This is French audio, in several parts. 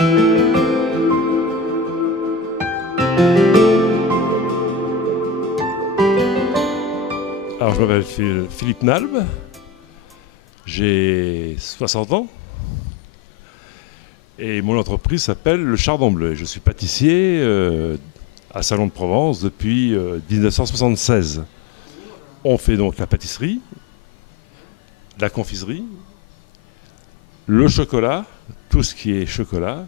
Alors, je m'appelle Philippe Nalbe, j'ai 60 ans et mon entreprise s'appelle Le Chardon Bleu. Je suis pâtissier à Salon de Provence depuis 1976. On fait donc la pâtisserie, la confiserie, le chocolat, tout ce qui est chocolat,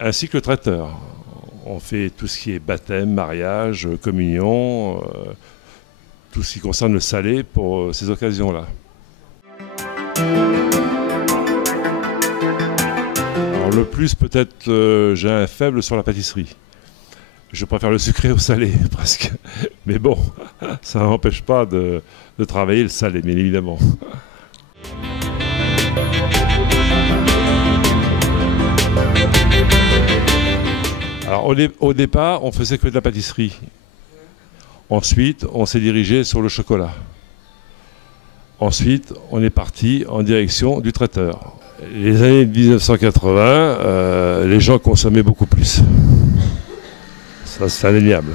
ainsi que le traiteur. On fait tout ce qui est baptême, mariage, communion, tout ce qui concerne le salé pour ces occasions-là. Alors le plus peut-être, j'ai un faible sur la pâtisserie. Je préfère le sucré au salé presque. Mais bon, ça n'empêche pas de travailler le salé, bien évidemment. Alors au départ, on faisait que de la pâtisserie. Ensuite, on s'est dirigé sur le chocolat. Ensuite, on est parti en direction du traiteur. Les années 1980, les gens consommaient beaucoup plus. Ça, c'est indéniable.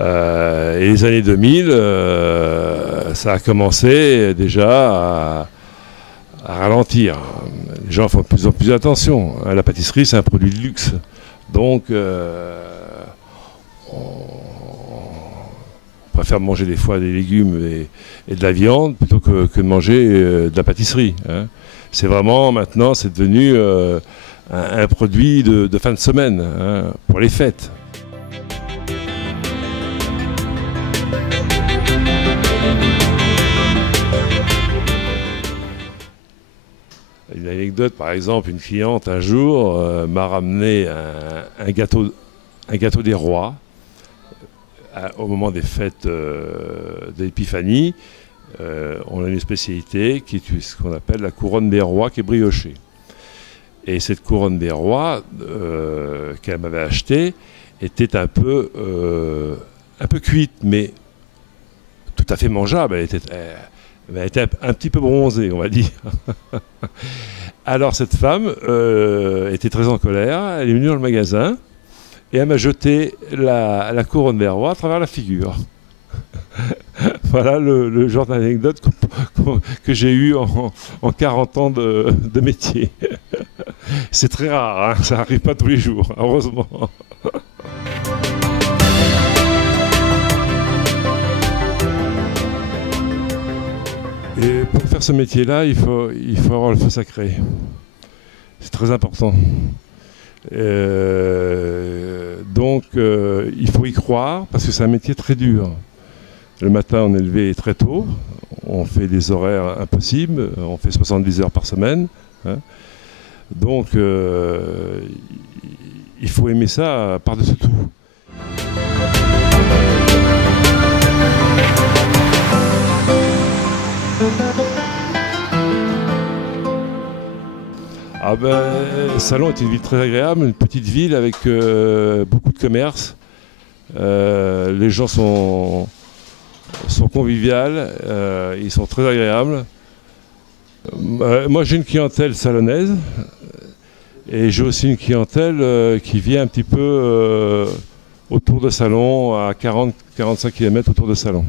Et les années 2000, ça a commencé déjà à ralentir. Les gens font de plus en plus attention. La pâtisserie, c'est un produit de luxe. Donc, on préfère manger des fois des légumes et de la viande plutôt que de manger de la pâtisserie. Hein. C'est vraiment, maintenant, c'est devenu un produit de fin de semaine, hein, pour les fêtes. Une anecdote, par exemple, une cliente un jour m'a ramené un gâteau des rois au moment des fêtes d'Épiphanie. On a une spécialité qui est ce qu'on appelle la couronne des rois qui est briochée. Et cette couronne des rois qu'elle m'avait achetée était un peu cuite, mais tout à fait mangeable. Elle était un petit peu bronzée, on va dire. Alors cette femme était très en colère, elle est venue dans le magasin et elle m'a jeté la couronne des rois à travers la figure. Voilà le genre d'anecdote que j'ai eu en 40 ans de métier. C'est très rare, hein, ça n'arrive pas tous les jours, heureusement. Et pour faire ce métier-là, il faut avoir le feu sacré. C'est très important. Donc, il faut y croire, parce que c'est un métier très dur. Le matin, on est levé très tôt, on fait des horaires impossibles, on fait 70 heures par semaine. Hein. Donc, il faut aimer ça par-dessus tout. Ah ben, Salon est une ville très agréable, une petite ville avec beaucoup de commerces. Les gens sont conviviales, ils sont très agréables. Moi j'ai une clientèle salonnaise et j'ai aussi une clientèle qui vient un petit peu autour de Salon, à 40-45 km autour de Salon.